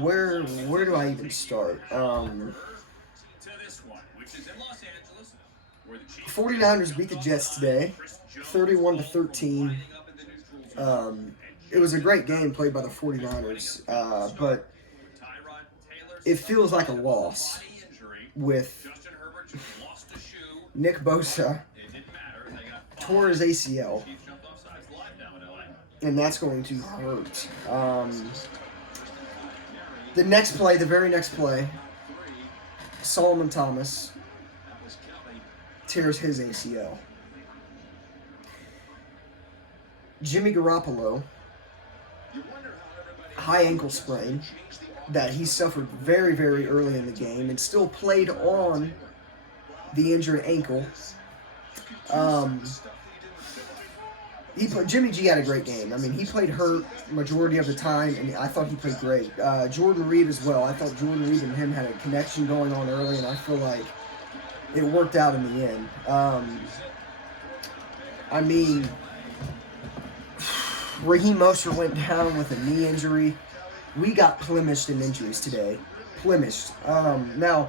where do I even start? 49ers beat the Jets today, 31-13. Um, it was a great game played by the 49ers, but it feels like a loss with Nick Bosa tore his ACL, and that's going to hurt. The very next play, Solomon Thomas tears his ACL. Jimmy Garoppolo, high ankle sprain that he suffered very, very early in the game and still played on the injured ankle. Jimmy G had a great game. I mean, he played hurt majority of the time, and I thought he played great. Jordan Reed as well. I thought Jordan Reed and him had a connection going on early, and I feel like it worked out in the end. I mean, Raheem Mostert went down with a knee injury. We got plemished in injuries today. Plemished. Now,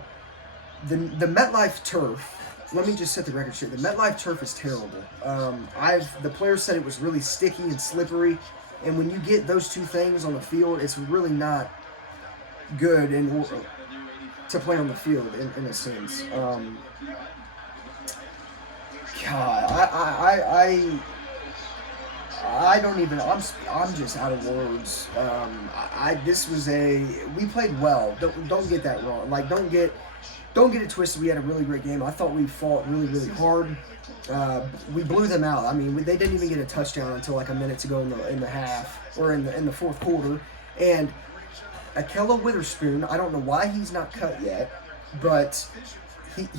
the MetLife turf, let me just set the record straight. The MetLife turf is terrible. The players said it was really sticky and slippery, and when you get those two things on the field, it's really not good to play on the field in a sense. God, I don't even. I'm just out of words. We played well. Don't get that wrong. Like don't get it twisted. We had a really great game. I thought we fought really, really hard. We blew them out. I mean, they didn't even get a touchdown until like a minute to go in the half or in the fourth quarter. And Ahkello Witherspoon, I don't know why he's not cut yet, but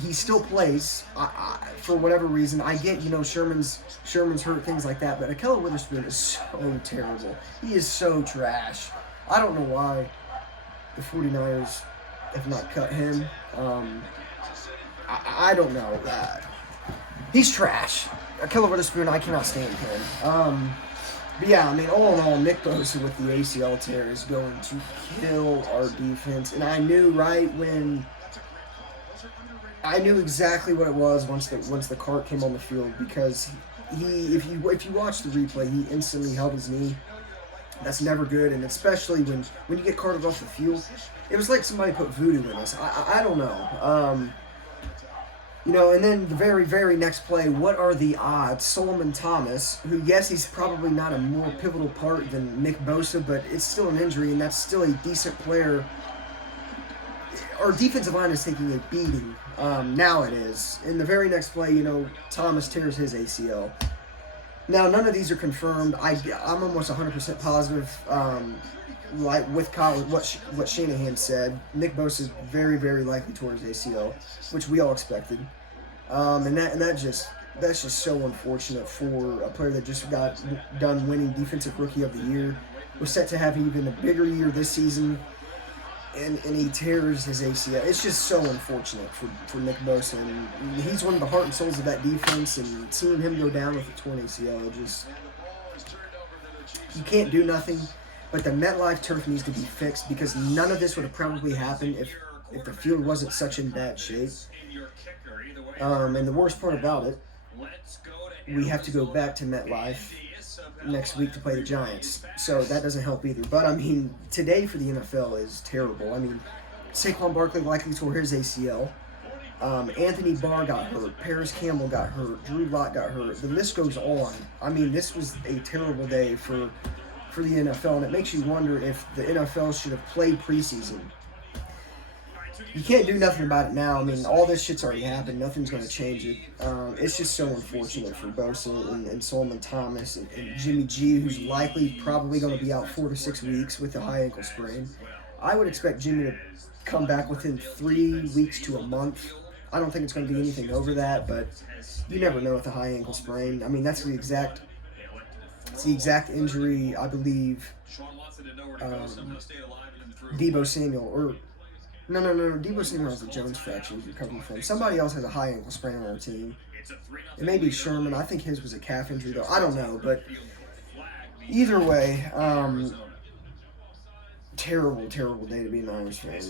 he still plays for whatever reason. I get, Sherman's hurt, things like that, but Ahkello Witherspoon is so terrible. He is so trash. I don't know why the 49ers have not cut him. I don't know. He's trash. Ahkello Witherspoon, I cannot stand him. But yeah, I mean, all in all, Nick Bosa with the ACL tear is going to kill our defense. And I knew I knew exactly what it was once the cart came on the field, because if you watch the replay, he instantly held his knee. That's never good, and especially when you get carted off the field, it was like somebody put voodoo in us. I don't know. And then the very, very next play, what are the odds? Solomon Thomas, who, yes, he's probably not a more pivotal part than Nick Bosa, but it's still an injury, and that's still a decent player. Our defensive line is taking a beating. Now it is. In the very next play, Thomas tears his ACL. Now, none of these are confirmed. I'm almost 100% positive, like with what Shanahan said. Nick Bosa is very, very likely tore his ACL, which we all expected. That's just so unfortunate for a player that just got done winning Defensive Rookie of the Year. We're set to have even a bigger year this season, and he tears his ACL. It's just so unfortunate for Nick Bosa, and he's one of the heart and souls of that defense, and seeing him go down with a torn ACL, you can't do nothing, but the MetLife turf needs to be fixed, because none of this would have probably happened if the field wasn't such in bad shape. And the worst part about it, we have to go back to MetLife next week to play the Giants, so that doesn't help either. But I mean, today for the NFL is terrible. I mean, Saquon Barkley likely tore his ACL. Anthony Barr got hurt. Paris Campbell got hurt. Drew Lock got hurt. The list goes on. I mean, this was a terrible day for the NFL, and it makes you wonder if the NFL should have played preseason. You can't do nothing about it now. I mean, all this shit's already happened. Nothing's going to change it. It's just so unfortunate for Bosa and Solomon Thomas and Jimmy G, who's probably going to be out 4 to 6 weeks with a high ankle sprain. I would expect Jimmy to come back within 3 weeks to a month. I don't think it's going to be anything over that, but you never know with a high ankle sprain. I mean, that's the exact injury, I believe, Deebo Samuel, No, Deebo Samuel has a Jones fracture he's recovering from. Somebody else has a high ankle sprain on our team. It may be Sherman. I think his was a calf injury, though. I don't know, but either way, terrible, terrible day to be a Niners fan.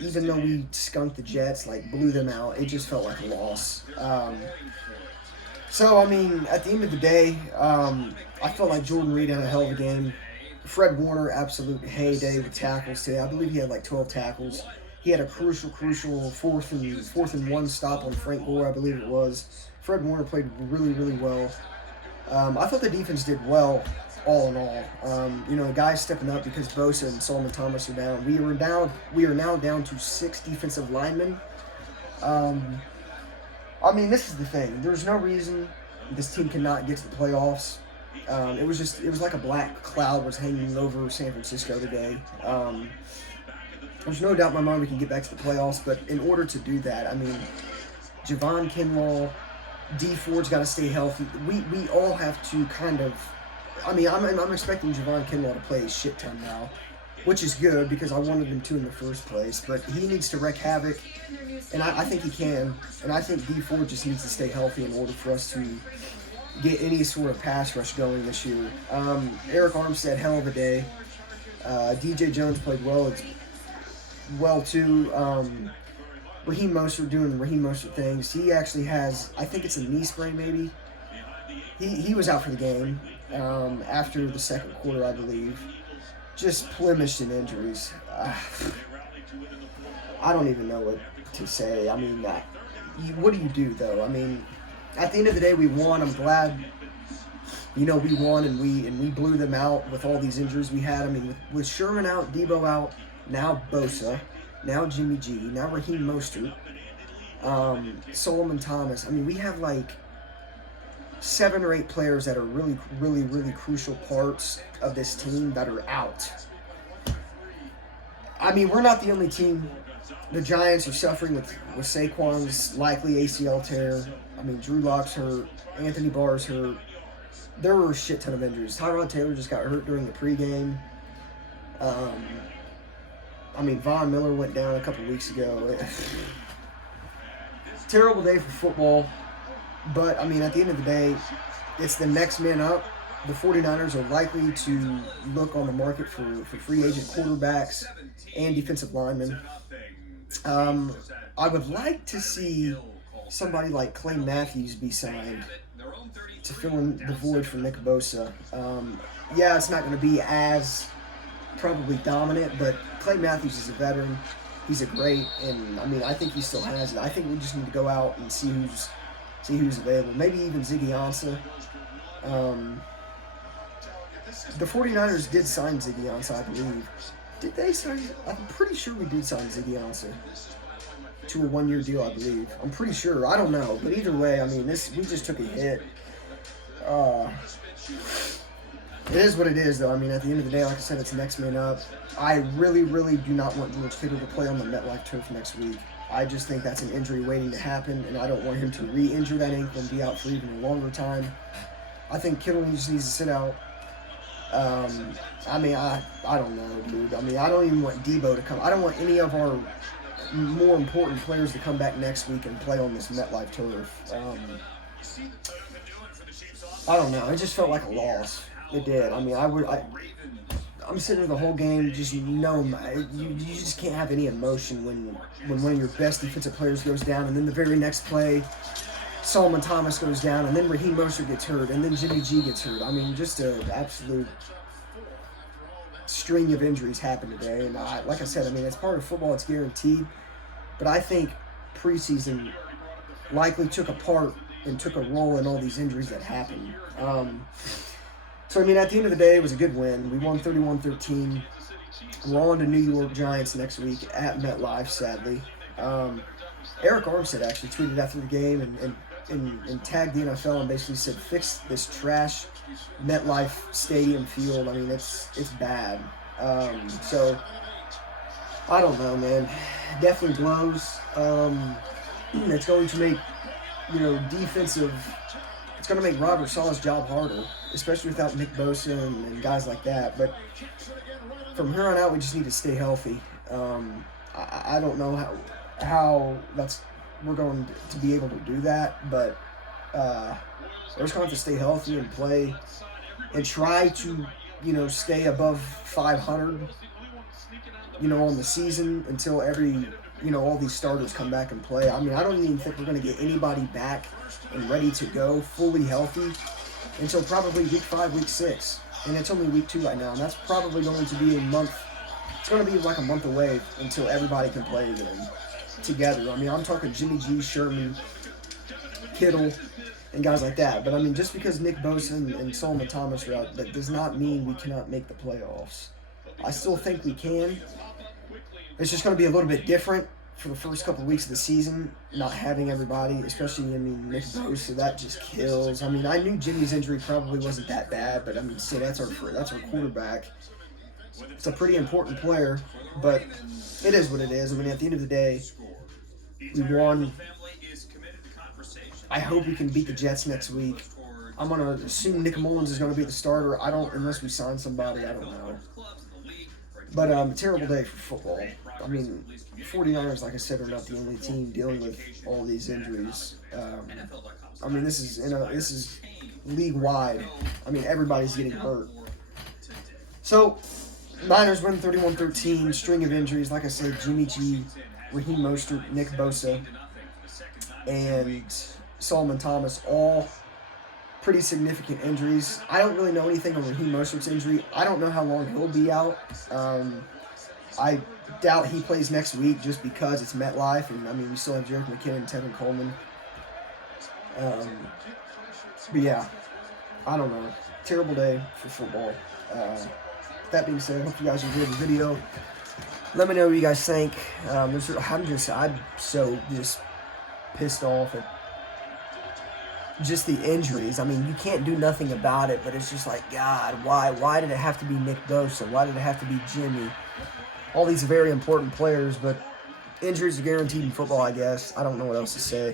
Even though we skunked the Jets, like blew them out, it just felt like a loss. So I mean, at the end of the day, I felt like Jordan Reed had a hell of a game. Fred Warner, absolute heyday with tackles today. I believe he had like 12 tackles. He had a crucial fourth and one stop on Frank Gore, I believe it was. Fred Warner played really, really well. I thought the defense did well, all in all. The guys stepping up because Bosa and Solomon Thomas are down. We are now down to 6 defensive linemen. This is the thing. There's no reason this team cannot get to the playoffs. It was like a black cloud was hanging over San Francisco today. There's no doubt in my mind we can get back to the playoffs, but in order to do that, Javon Kinlaw, D Ford's got to stay healthy. We all have to kind of. I'm expecting Javon Kinlaw to play a shit ton now, which is good because I wanted him to in the first place. But he needs to wreak havoc, and I think he can. And I think D Ford just needs to stay healthy in order for us to get any sort of pass rush going this year. Eric Armstead, hell of a day. DJ Jones played well too. Raheem Mostert doing Raheem Mostert things. He actually has, I think it's a knee sprain maybe. He was out for the game after the second quarter, I believe. Just blemished in injuries. I don't even know what to say. What do you do though? At the end of the day, we won. I'm glad, we won and we blew them out with all these injuries we had. With Sherman out, Debo out, now Bosa, now Jimmy G, now Raheem Mostert, Solomon Thomas. We have like 7 or 8 players that are really, really, really crucial parts of this team that are out. We're not the only team. The Giants are suffering with Saquon's likely ACL tear. Drew Lock's hurt. Anthony Barr's hurt. There were a shit ton of injuries. Tyrod Taylor just got hurt during the pregame. Von Miller went down a couple weeks ago. Terrible day for football. But, at the end of the day, it's the next man up. The 49ers are likely to look on the market for free agent quarterbacks and defensive linemen. I would like to see somebody like Clay Matthews be signed to fill in the void for Nick Bosa. It's not going to be as probably dominant, but Clay Matthews is a veteran. He's a great, and I think he still has it. I think we just need to go out and see who's available. Maybe even Ziggy Ansah. The 49ers did sign Ziggy Ansah, I believe. Did they sign? I'm pretty sure we did sign Ziggy Ansah to a 1-year deal, I believe. I'm pretty sure. I don't know. But either way, we just took a hit. It is what it is, though. At the end of the day, like I said, it's next man up. I really, really do not want George Kittle to play on the MetLife turf next week. I just think that's an injury waiting to happen, and I don't want him to re-injure that ankle and be out for even a longer time. I think Kittle just needs to sit out. I don't know, dude. I don't even want Debo to come. I don't want any of our more important players to come back next week and play on this MetLife turf. I don't know. It just felt like a loss. It did. I'm sitting there the whole game, just you just can't have any emotion when one of your best defensive players goes down, and then the very next play, Solomon Thomas goes down, and then Raheem Mostert gets hurt, and then Jimmy G gets hurt. Just an absolute string of injuries happened today. And like I said, it's part of football. It's guaranteed. But I think preseason likely took a part and took a role in all these injuries that happened. So, at the end of the day, it was a good win. We won 31-13. We're on to New York Giants next week at MetLife, sadly. Eric Armstead actually tweeted after the game and tagged the NFL and basically said, fix this trash MetLife Stadium field. It's bad. So, I don't know, man. Definitely blows. It's going to make, defensive... It's going to make Robert Saleh's job harder, especially without Nick Bosa and guys like that. But from here on out, we just need to stay healthy. I don't know how we're going to be able to do that, but we're just going to have to stay healthy and play and try to stay above 500, on the season until all these starters come back and play. I mean, I don't even think we're going to get anybody back and ready to go, fully healthy, until probably week 5, week 6. And it's only week 2 right now, and that's probably going to be a month. It's going to be like a month away until everybody can play again together. I mean, I'm talking Jimmy G, Sherman, Kittle, and guys like that. But I mean, just because Nick Bosa and Solomon Thomas are out, that does not mean we cannot make the playoffs. I still think we can. It's just going to be a little bit different for the first couple of weeks of the season, not having everybody, especially, Nick Bosa, that just kills. I mean, I knew Jimmy's injury probably wasn't that bad, but I mean, still, that's our quarterback. It's a pretty important player, but it is what it is. I mean, at the end of the day, we won. I hope we can beat the Jets next week. I'm going to assume Nick Mullins is going to be the starter. Unless we sign somebody, I don't know. But a terrible day for football. I mean, 49ers, like I said, are not the only team dealing with all these injuries. I mean, this is league-wide. I mean, everybody's getting hurt. So, Niners win 31-13, string of injuries. Like I said, Jimmy G, Raheem Mostert, Nick Bosa, and Solomon Thomas, all pretty significant injuries. I don't really know anything on Raheem Mostert's injury. I don't know how long he'll be out. I doubt he plays next week just because it's MetLife, and I mean, we still have Jerick McKinnon and Tevin Coleman. But yeah, I don't know. Terrible day for football. That being said, I hope you guys enjoyed the video. Let me know what you guys think. I'm so just pissed off at just the injuries. I mean, you can't do nothing about it, but it's just like, God, why? Why did it have to be Nick Bosa? Why did it have to be Jimmy? All these very important players, but injuries are guaranteed in football, I guess. I don't know what else to say.